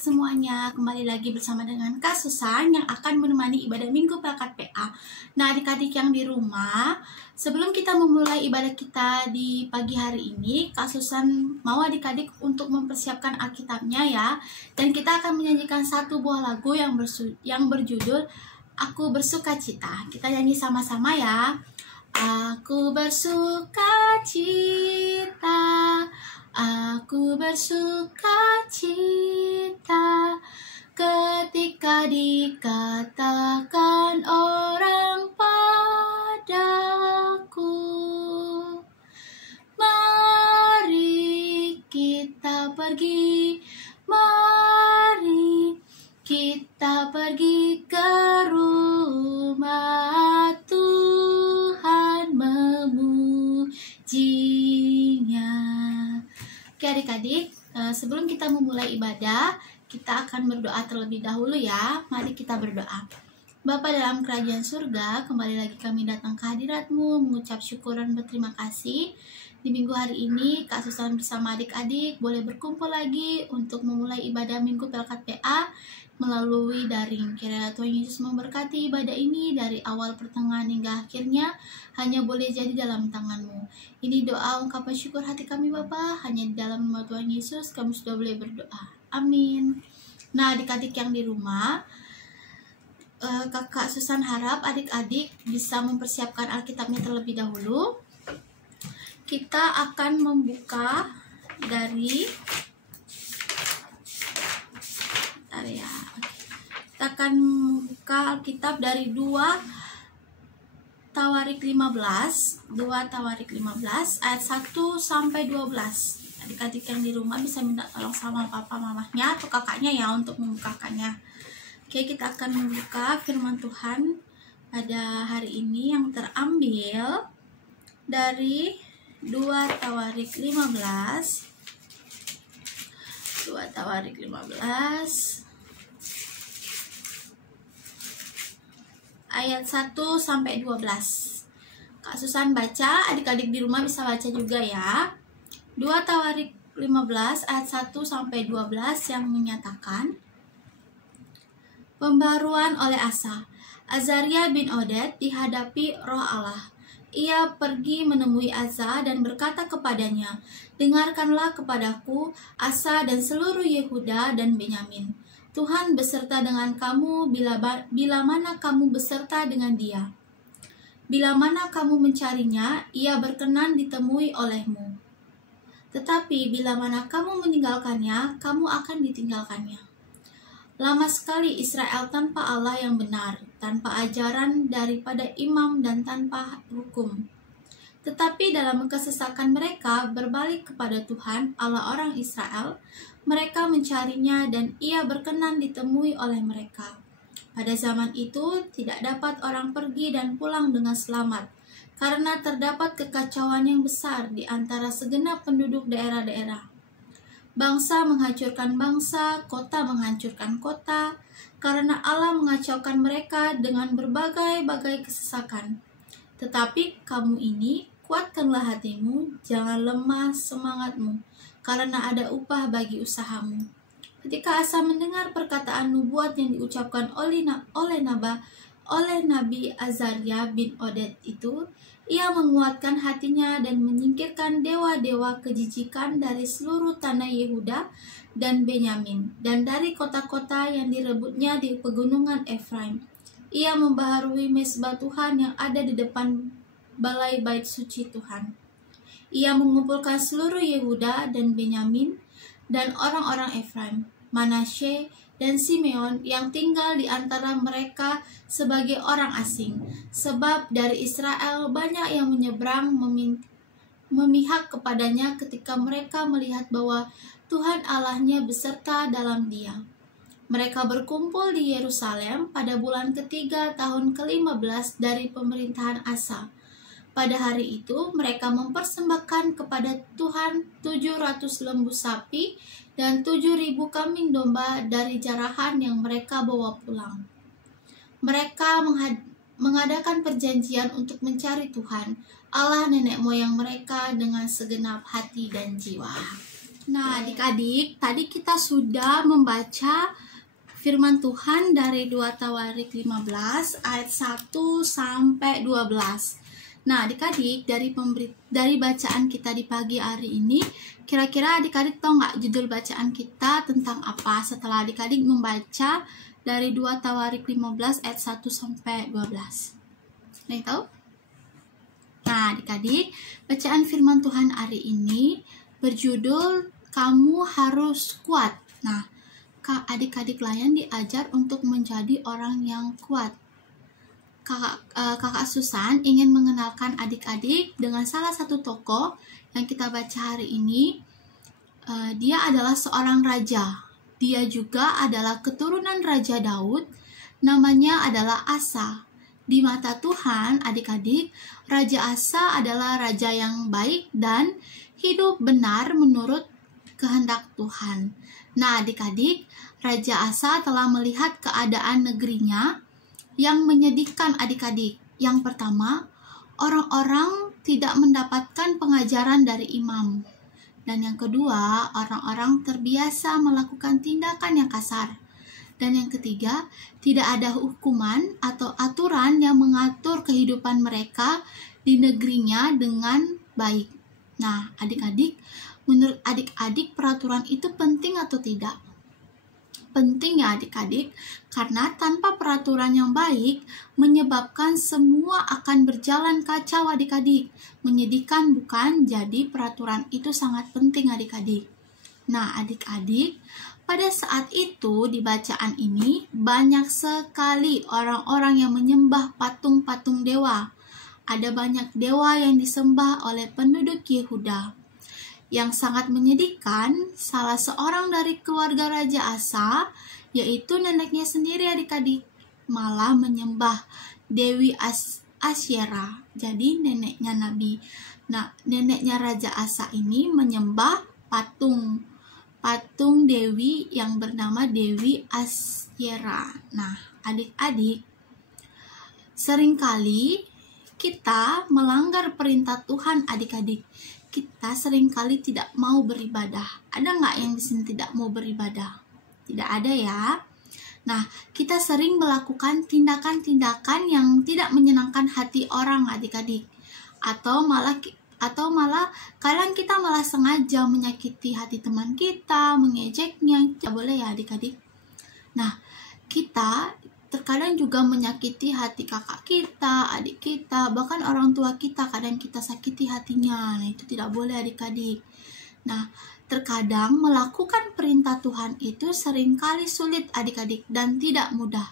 semuanya, kembali lagi bersama dengan Kak Susan yang akan menemani ibadah Minggu Pelkat PA. Nah, adik-adik yang di rumah, sebelum kita memulai ibadah kita di pagi hari ini, Kak Susan mau adik-adik untuk mempersiapkan Alkitabnya ya. Dan kita akan menyanyikan satu buah lagu yang berjudul Aku Bersukacita. Kita nyanyi sama-sama ya. Aku bersukacita, aku bersukacita ketika dikatakan orang padaku, mari kita pergi, mari kita pergi ke rumah Tuhan memujinya. Oke adik-adik, sebelum kita memulai ibadah, kita akan berdoa terlebih dahulu ya. Mari kita berdoa. Bapa dalam kerajaan surga, kembali lagi kami datang ke hadirat-Mu, mengucap syukur dan berterima kasih. Di minggu hari ini, Kak Susan bersama adik-adik boleh berkumpul lagi untuk memulai ibadah Minggu Pelkat PA melalui daring. Kiranya Tuhan Yesus memberkati ibadah ini dari awal, pertengahan, hingga akhirnya hanya boleh jadi dalam tangan-Mu. Ini doa ungkapan syukur hati kami Bapa, hanya di dalam nama Tuhan Yesus kami sudah boleh berdoa. Amin. Nah adik-adik yang di rumah, Kakak Susan harap adik-adik bisa mempersiapkan Alkitabnya terlebih dahulu. Kita akan membuka dari kita akan membuka Alkitab dari 2 Tawarik 15 ayat 1 sampai 12. Adik-adik yang di rumah bisa minta tolong sama papa mamahnya atau kakaknya ya untuk membukakannya. Oke, kita akan membuka firman Tuhan pada hari ini yang terambil dari 2 Tawarik 15 ayat 1 sampai 12. Kak Susan baca, adik-adik di rumah bisa baca juga ya. 2 Tawarik 15 ayat 1 sampai 12 yang menyatakan, pembaruan oleh Asa. Azaria bin Oded dihadapi Roh Allah. Ia pergi menemui Asa dan berkata kepadanya, dengarkanlah kepadaku, Asa dan seluruh Yehuda dan Benyamin. Tuhan beserta dengan kamu bila mana kamu beserta dengan dia. Bila mana kamu mencarinya, ia berkenan ditemui olehmu. Tetapi bila mana kamu meninggalkannya, kamu akan ditinggalkannya. Lama sekali Israel tanpa Allah yang benar, tanpa ajaran daripada imam dan tanpa hukum. Tetapi dalam kesesakan mereka berbalik kepada Tuhan, Allah orang Israel, mereka mencarinya dan ia berkenan ditemui oleh mereka. Pada zaman itu tidak dapat orang pergi dan pulang dengan selamat, karena terdapat kekacauan yang besar di antara segenap penduduk daerah-daerah. Bangsa menghancurkan bangsa, kota menghancurkan kota, karena Allah mengacaukan mereka dengan berbagai-bagai kesesakan. Tetapi kamu ini, kuatkanlah hatimu, jangan lemah semangatmu, karena ada upah bagi usahamu. Ketika Asa mendengar perkataan nubuat yang diucapkan oleh Nabi Azaria bin Oded itu, ia menguatkan hatinya dan menyingkirkan dewa-dewa kejijikan dari seluruh tanah Yehuda dan Benyamin, dan dari kota-kota yang direbutnya di pegunungan Efraim. Ia membaharui mezbah Tuhan yang ada di depan balai bait suci Tuhan. Ia mengumpulkan seluruh Yehuda dan Benyamin dan orang-orang Efraim, Manasye dan Simeon yang tinggal di antara mereka sebagai orang asing, sebab dari Israel banyak yang menyeberang memihak kepadanya ketika mereka melihat bahwa Tuhan Allahnya beserta dalam dia. Mereka berkumpul di Yerusalem pada bulan ketiga tahun ke-15 dari pemerintahan Asa. Pada hari itu mereka mempersembahkan kepada Tuhan 700 lembu sapi dan 7.000 kambing domba dari jarahan yang mereka bawa pulang. Mereka mengadakan perjanjian untuk mencari Tuhan, Allah nenek moyang mereka dengan segenap hati dan jiwa. Nah, adik-adik, tadi kita sudah membaca firman Tuhan dari 2 Tawarik 15 ayat 1 sampai 12. Nah, adik-adik, dari bacaan kita di pagi hari ini, kira-kira adik-adik tahu nggak judul bacaan kita tentang apa setelah adik-adik membaca dari 2 Tawarik 15 ayat 1 sampai 12? Ada yang tahu? Nah, adik-adik, bacaan firman Tuhan hari ini berjudul Kamu Harus Kuat. Nah, adik-adik layan diajar untuk menjadi orang yang kuat. Kakak Susan ingin mengenalkan adik-adik dengan salah satu tokoh yang kita baca hari ini. Dia adalah seorang raja. Dia juga adalah keturunan Raja Daud. Namanya adalah Asa. Di mata Tuhan, adik-adik, Raja Asa adalah raja yang baik dan hidup benar menurut kehendak Tuhan. Nah, adik-adik, Raja Asa telah melihat keadaan negerinya yang menyedihkan adik-adik. Yang pertama, orang-orang tidak mendapatkan pengajaran dari imam. Dan yang kedua, orang-orang terbiasa melakukan tindakan yang kasar. Dan yang ketiga, tidak ada hukuman atau aturan yang mengatur kehidupan mereka di negerinya dengan baik. Nah, adik-adik, menurut adik-adik peraturan itu penting atau tidak? Penting ya adik-adik, karena tanpa peraturan yang baik menyebabkan semua akan berjalan kacau adik-adik. Menyedihkan bukan? Jadi peraturan itu sangat penting adik-adik. Nah adik-adik, pada saat itu di bacaan ini banyak sekali orang-orang yang menyembah patung-patung dewa. Ada banyak dewa yang disembah oleh penduduk Yehuda. Yang sangat menyedihkan, salah seorang dari keluarga Raja Asa, yaitu neneknya sendiri adik-adik, malah menyembah Dewi Asyera. Jadi neneknya Nabi. Nah, neneknya Raja Asa ini menyembah patung Dewi yang bernama Dewi Asyera. Nah, adik-adik, seringkali kita melanggar perintah Tuhan adik-adik. Kita seringkali tidak mau beribadah. Ada nggak yang di sini tidak mau beribadah? Tidak ada ya. Nah, kita sering melakukan tindakan-tindakan yang tidak menyenangkan hati orang adik-adik. Atau malah kadang kita malah sengaja menyakiti hati teman kita, mengejeknya. Tidak boleh ya adik-adik. Nah, kita terkadang juga menyakiti hati kakak kita, adik kita, bahkan orang tua kita. Kadang kita sakiti hatinya. Nah, itu tidak boleh adik-adik. Nah, terkadang melakukan perintah Tuhan itu seringkali sulit adik-adik dan tidak mudah.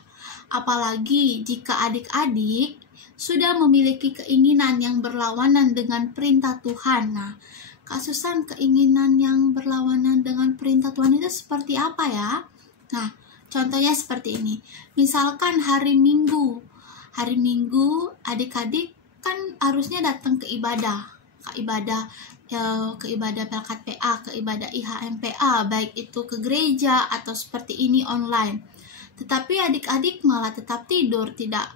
Apalagi jika adik-adik sudah memiliki keinginan yang berlawanan dengan perintah Tuhan. Nah, Kak Susan, keinginan yang berlawanan dengan perintah Tuhan itu seperti apa ya? Nah, contohnya seperti ini. Misalkan hari Minggu adik-adik kan harusnya datang ke ibadah berangkat PA, ke ibadah IHMPA, baik itu ke gereja atau seperti ini online. Tetapi adik-adik malah tetap tidur, tidak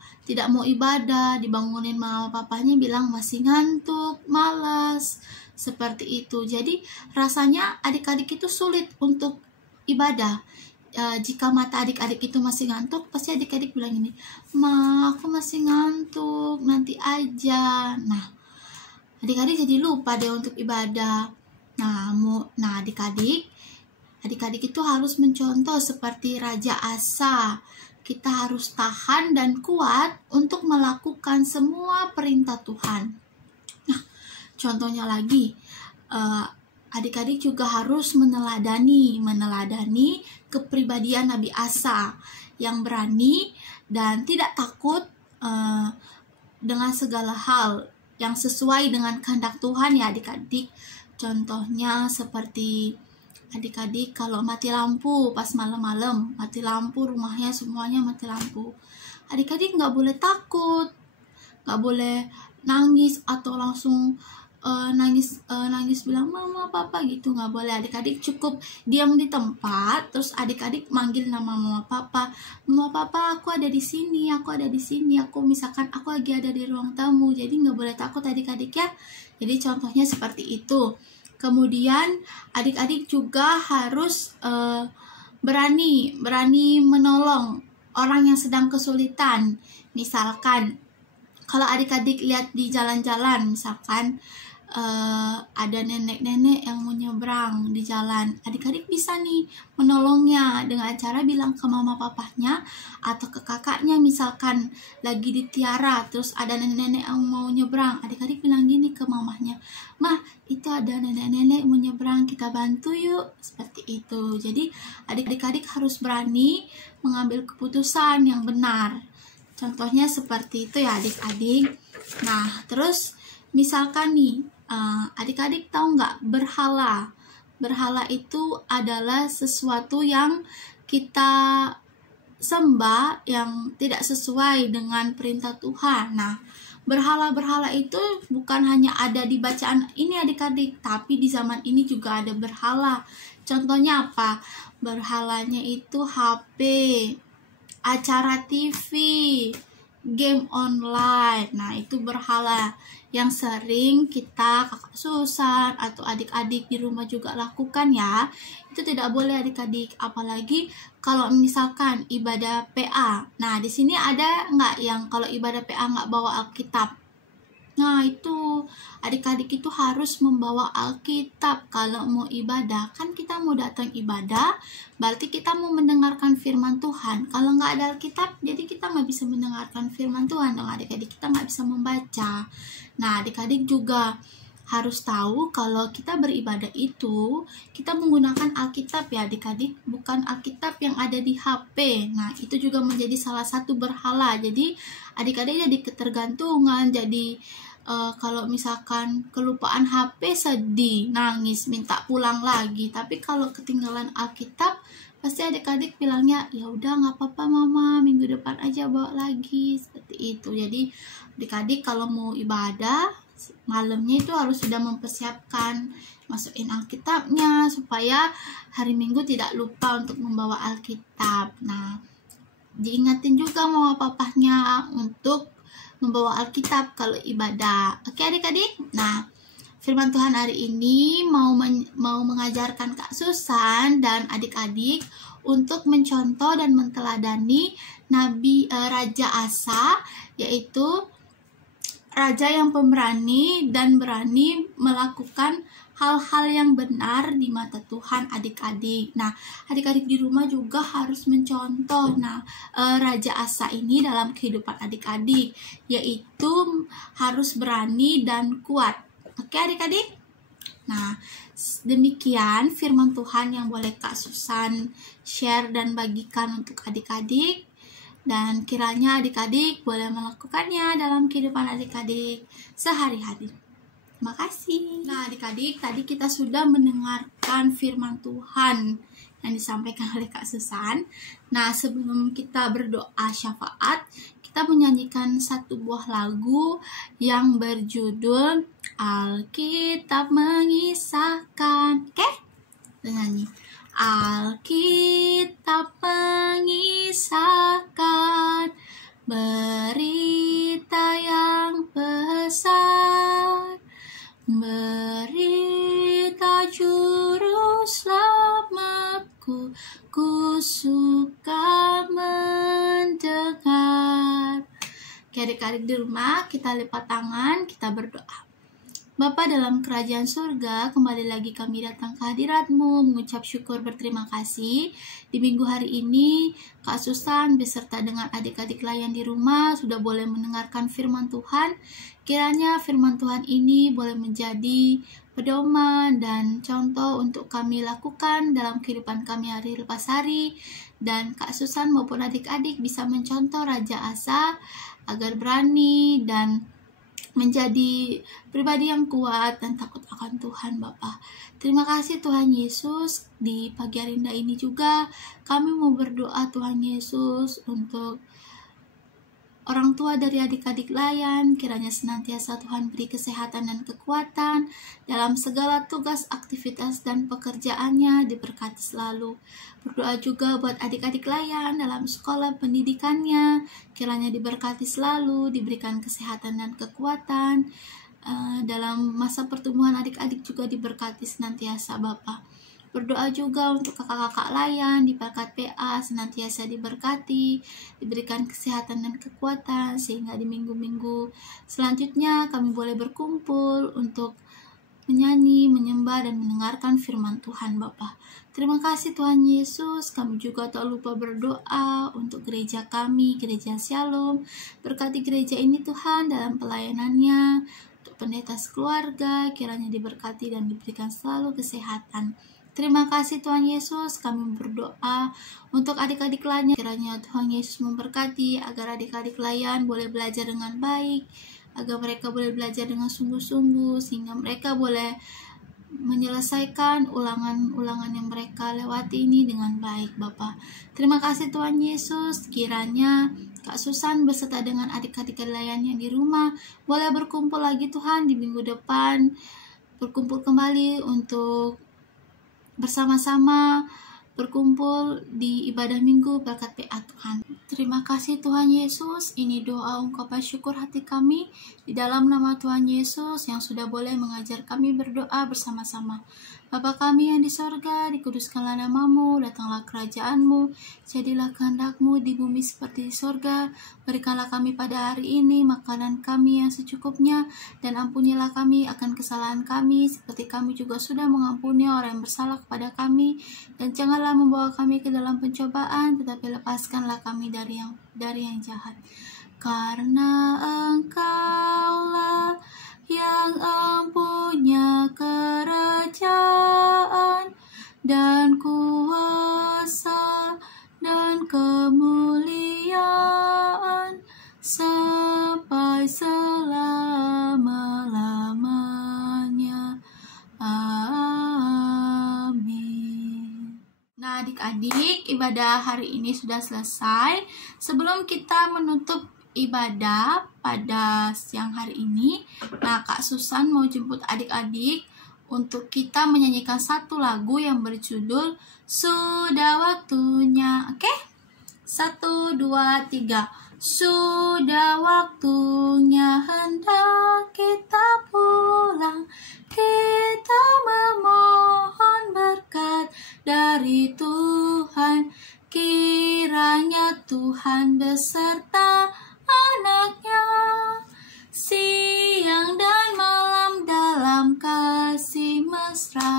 mau ibadah, dibangunin mama papanya bilang masih ngantuk, malas, seperti itu. Jadi rasanya adik-adik itu sulit untuk ibadah. Jika mata adik-adik itu masih ngantuk, pasti adik-adik bilang ini, "Ma, aku masih ngantuk, nanti aja." Nah, adik-adik jadi lupa deh untuk ibadah. Nah, adik-adik itu harus mencontoh seperti Raja Asa. Kita harus tahan dan kuat untuk melakukan semua perintah Tuhan. Nah, contohnya lagi, adik-adik juga harus meneladani kepribadian Nabi Asa yang berani dan tidak takut dengan segala hal yang sesuai dengan kehendak Tuhan ya adik-adik. Contohnya seperti adik-adik kalau mati lampu pas malam-malam, mati lampu rumahnya semuanya mati lampu. Adik-adik nggak boleh takut, nggak boleh nangis atau langsung nangis bilang mama papa gitu, nggak boleh. Adik-adik cukup diam di tempat, terus adik-adik manggil nama mama papa aku ada di sini, aku misalkan aku lagi ada di ruang tamu. Jadi nggak boleh takut adik-adik ya. Jadi contohnya seperti itu. Kemudian adik-adik juga harus berani menolong orang yang sedang kesulitan. Misalkan kalau adik-adik lihat di jalan-jalan, misalkan ada nenek-nenek yang mau nyebrang di jalan, adik-adik bisa nih menolongnya dengan cara bilang ke mama papahnya atau ke kakaknya, misalkan lagi di tiara terus ada nenek-nenek yang mau nyebrang, adik-adik bilang gini ke mamahnya, "Mah, itu ada nenek-nenek mau nyebrang, kita bantu yuk," seperti itu. Jadi adik-adik harus berani mengambil keputusan yang benar. Contohnya seperti itu ya adik-adik. Nah, terus misalkan nih, adik-adik tahu nggak berhala? Berhala itu adalah sesuatu yang kita sembah yang tidak sesuai dengan perintah Tuhan. Nah, berhala-berhala itu bukan hanya ada di bacaan ini adik-adik, tapi di zaman ini juga ada berhala. Contohnya apa? Berhalanya itu HP, acara TV, game online. Nah, itu berhala yang sering kita, kakak Susan atau adik-adik di rumah juga lakukan ya. Itu tidak boleh adik-adik, apalagi kalau misalkan ibadah PA. Nah, di sini ada nggak yang kalau ibadah PA nggak bawa Alkitab? Nah, itu adik-adik itu harus membawa Alkitab kalau mau ibadah. Kan kita mau datang ibadah, berarti kita mau mendengarkan firman Tuhan. Kalau nggak ada Alkitab, jadi kita nggak bisa mendengarkan firman Tuhan dong adik-adik, kita nggak bisa membaca. Nah, adik-adik juga harus tahu kalau kita beribadah itu, kita menggunakan Alkitab ya adik-adik, bukan Alkitab yang ada di HP. Nah, itu juga menjadi salah satu berhala. Jadi, adik-adik jadi ketergantungan, jadi kalau misalkan kelupaan HP sedih, nangis, minta pulang lagi. Tapi kalau ketinggalan Alkitab, pasti adik-adik bilangnya, "Ya udah nggak apa-apa mama, minggu depan aja bawa lagi," seperti itu. Jadi adik-adik kalau mau ibadah malamnya itu harus sudah mempersiapkan, masukin Alkitabnya supaya hari Minggu tidak lupa untuk membawa Alkitab. Nah, diingatin juga mama papahnya untuk membawa Alkitab kalau ibadah. Oke adik-adik? Nah, firman Tuhan hari ini mau mengajarkan Kak Susan dan adik-adik untuk mencontoh dan menteladani Raja Asa, yaitu raja yang pemberani dan berani melakukan hal-hal yang benar di mata Tuhan adik-adik. Nah, adik-adik di rumah juga harus mencontoh Raja Asa ini dalam kehidupan adik-adik, yaitu harus berani dan kuat. Oke adik-adik? Nah, demikian firman Tuhan yang boleh Kak Susan share dan bagikan untuk adik-adik. Dan kiranya adik-adik boleh melakukannya dalam kehidupan adik-adik sehari-hari. Terima kasih. Nah adik-adik, tadi kita sudah mendengarkan firman Tuhan yang disampaikan oleh Kak Susan. Nah, sebelum kita berdoa syafaat, kita menyanyikan satu buah lagu yang berjudul Alkitab Mengisahkan. Oke? Nyanyi. Alkitab mengisahkan berita yang besar, berita juru selamatku, ku suka mendengar. Oke adik-adik di rumah, kita lipat tangan, kita berdoa. Bapa dalam kerajaan surga, kembali lagi kami datang ke hadirat-Mu mengucap syukur berterima kasih. Di minggu hari ini, Kak Susan beserta dengan adik-adik layan di rumah sudah boleh mendengarkan firman Tuhan. Kiranya firman Tuhan ini boleh menjadi pedoman dan contoh untuk kami lakukan dalam kehidupan kami hari lepas hari. Dan Kak Susan maupun adik-adik bisa mencontoh Raja Asa agar berani dan menjadi pribadi yang kuat dan takut akan Tuhan Bapa. Terima kasih Tuhan Yesus. Di pagi hari indah ini juga kami mau berdoa Tuhan Yesus untuk orang tua dari adik-adik layan. Kiranya senantiasa Tuhan beri kesehatan dan kekuatan dalam segala tugas, aktivitas, dan pekerjaannya, diberkati selalu. Berdoa juga buat adik-adik layan dalam sekolah pendidikannya. Kiranya diberkati selalu, diberikan kesehatan dan kekuatan. dalam masa pertumbuhan adik-adik juga diberkati senantiasa Bapak. Berdoa juga untuk kakak-kakak layan di Pelkat PA senantiasa diberkati, diberikan kesehatan dan kekuatan, sehingga di minggu-minggu selanjutnya kami boleh berkumpul untuk menyanyi, menyembah, dan mendengarkan firman Tuhan Bapa. Terima kasih Tuhan Yesus. Kami juga tak lupa berdoa untuk gereja kami, Gereja Shalom. Berkati gereja ini Tuhan dalam pelayanannya, untuk pendeta sekeluarga, kiranya diberkati dan diberikan selalu kesehatan. Terima kasih Tuhan Yesus. Kami berdoa untuk adik-adik lainnya, kiranya Tuhan Yesus memberkati agar adik-adik layan boleh belajar dengan baik, agar mereka boleh belajar dengan sungguh-sungguh, sehingga mereka boleh menyelesaikan ulangan-ulangan yang mereka lewati ini dengan baik Bapak. Terima kasih Tuhan Yesus. Kiranya Kak Susan beserta dengan adik-adik layan yang di rumah boleh berkumpul lagi Tuhan di minggu depan, berkumpul kembali untuk bersama-sama berkumpul di ibadah minggu Pelkat PA Tuhan. Terima kasih Tuhan Yesus. Ini doa ungkapan syukur hati kami di dalam nama Tuhan Yesus yang sudah boleh mengajar kami berdoa bersama-sama. Bapa kami yang di sorga, dikuduskanlah namamu, datanglah kerajaanmu, jadilah kehendakmu di bumi seperti di sorga. Berikanlah kami pada hari ini makanan kami yang secukupnya, dan ampunilah kami akan kesalahan kami, seperti kami juga sudah mengampuni orang yang bersalah kepada kami. Dan janganlah membawa kami ke dalam pencobaan, tetapi lepaskanlah kami dari yang jahat. Karena Engkaulah yang empunya kerajaan dan kuasa dan kemuliaan sampai selama-lamanya. Amin. Nah adik-adik, ibadah hari ini sudah selesai. Sebelum kita menutup ibadah pada siang hari ini, nah Kak Susan mau jemput adik-adik untuk kita menyanyikan satu lagu yang berjudul Sudah Waktunya. Oke? 1, 2, 3. Sudah waktunya hendak kita pulang, kita memohon berkat dari Tuhan. Kiranya Tuhan beserta anaknya siang dan malam dalam kasih mesra.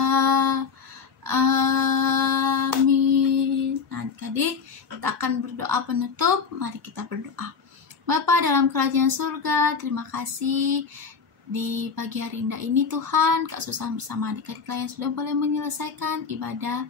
Amin. Nah adik-adik, kita akan berdoa penutup. Mari kita berdoa. Bapa dalam kerajaan surga, terima kasih di pagi hari indah ini Tuhan, Kak Susan bersama adik-adik lain sudah boleh menyelesaikan ibadah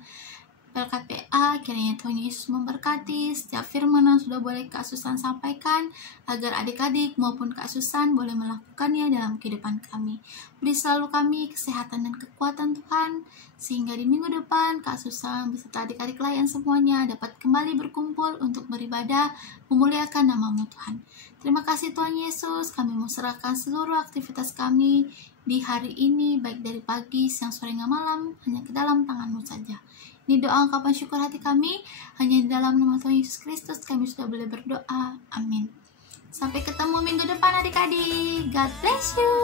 Pelkat PA. Kiranya Tuhan Yesus memberkati setiap firman yang sudah boleh Kak Susan sampaikan, agar adik-adik maupun Kak Susan boleh melakukannya dalam kehidupan kami. Beri selalu kami kesehatan dan kekuatan Tuhan, sehingga di minggu depan Kak Susan beserta adik-adik lain semuanya dapat kembali berkumpul untuk beribadah memuliakan nama-Mu Tuhan. Terima kasih Tuhan Yesus. Kami mau serahkan seluruh aktivitas kami di hari ini, baik dari pagi, siang, sore, hingga malam, hanya ke dalam tangan-Mu saja. Ini doa ungkapan syukur hati kami, hanya di dalam nama Tuhan Yesus Kristus kami sudah boleh berdoa. Amin. Sampai ketemu minggu depan adik-adik. God bless you.